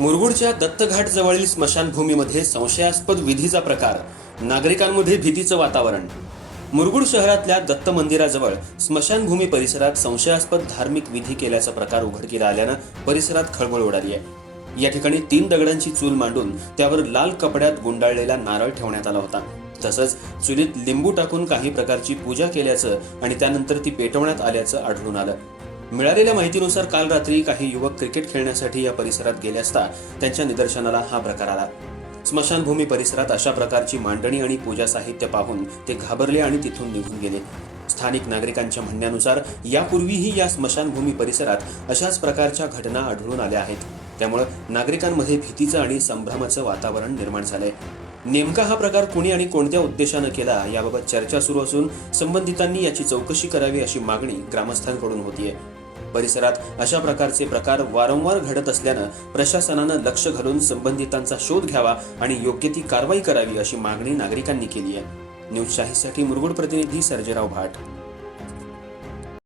मुरगुडच्या दत्तघाट जवळील स्मशानभूमीमध्ये संशयास्पद विधीचा प्रकार, नागरिकांमध्ये भीतीचं वातावरण। मुरगुड शहरातल्या दत्त मंदिराजवळ स्मशानभूमी परिसरात संशयास्पद धार्मिक विधी केल्याचा प्रकार उघडकीला आल्यानं परिसरात खळबळ उडाली आहे। या ठिकाणी 3 दगडांची चूल मांडून त्यावर लाल कपड्यात गुंडाळलेला नारळ ठेवण्यात आला होता। तसंच चुलीत लिंबू टाकून काही प्रकारची पूजा केल्याचं आणि त्यानंतर ती पेटवण्यात आल्याचं आढळून आलं। मिळालेल्या माहितीनुसार काल रात्री काही युवक क्रिकेट खेळण्यासाठी या परिसरात गेले असता त्यांच्या निदर्शनाला हा प्रकार आला। स्मशानभूमी परिसरात अशा प्रकारची मांडणी आणि पूजा साहित्य पाहून ते घाबरले आणि तिथून निघून गेले। स्थानिक नागरिकांच्या म्हणण्यानुसार यापूर्वीही या स्मशानभूमी परिसरात अशाच प्रकारच्या घटना आढळून आल्या आहेत। त्यामुळे नागरिकांमध्ये भीतीचं आणि संभ्रमाचं वातावरण निर्माण झालंय। नेमका हा प्रकार कुणी आणि कोणत्या उद्देशाने केला याबाबत चर्चा सुरू असून संबंधितांनी याची चौकशी करावी अशी मागणी ग्रामस्थांकडून होतीये। परिसरात अशा प्रकारचे प्रकार वारंवार घडत असल्यानं प्रशासनानं लक्ष घालून संबंधितांचा शोध घ्यावा आणि योग्य ती कारवाई करावी अशी मागणी नागरिकांनी केली आहे। न्यूज शाहीसाठी मुरगुड प्रतिनिधी सर्जेराव भाट।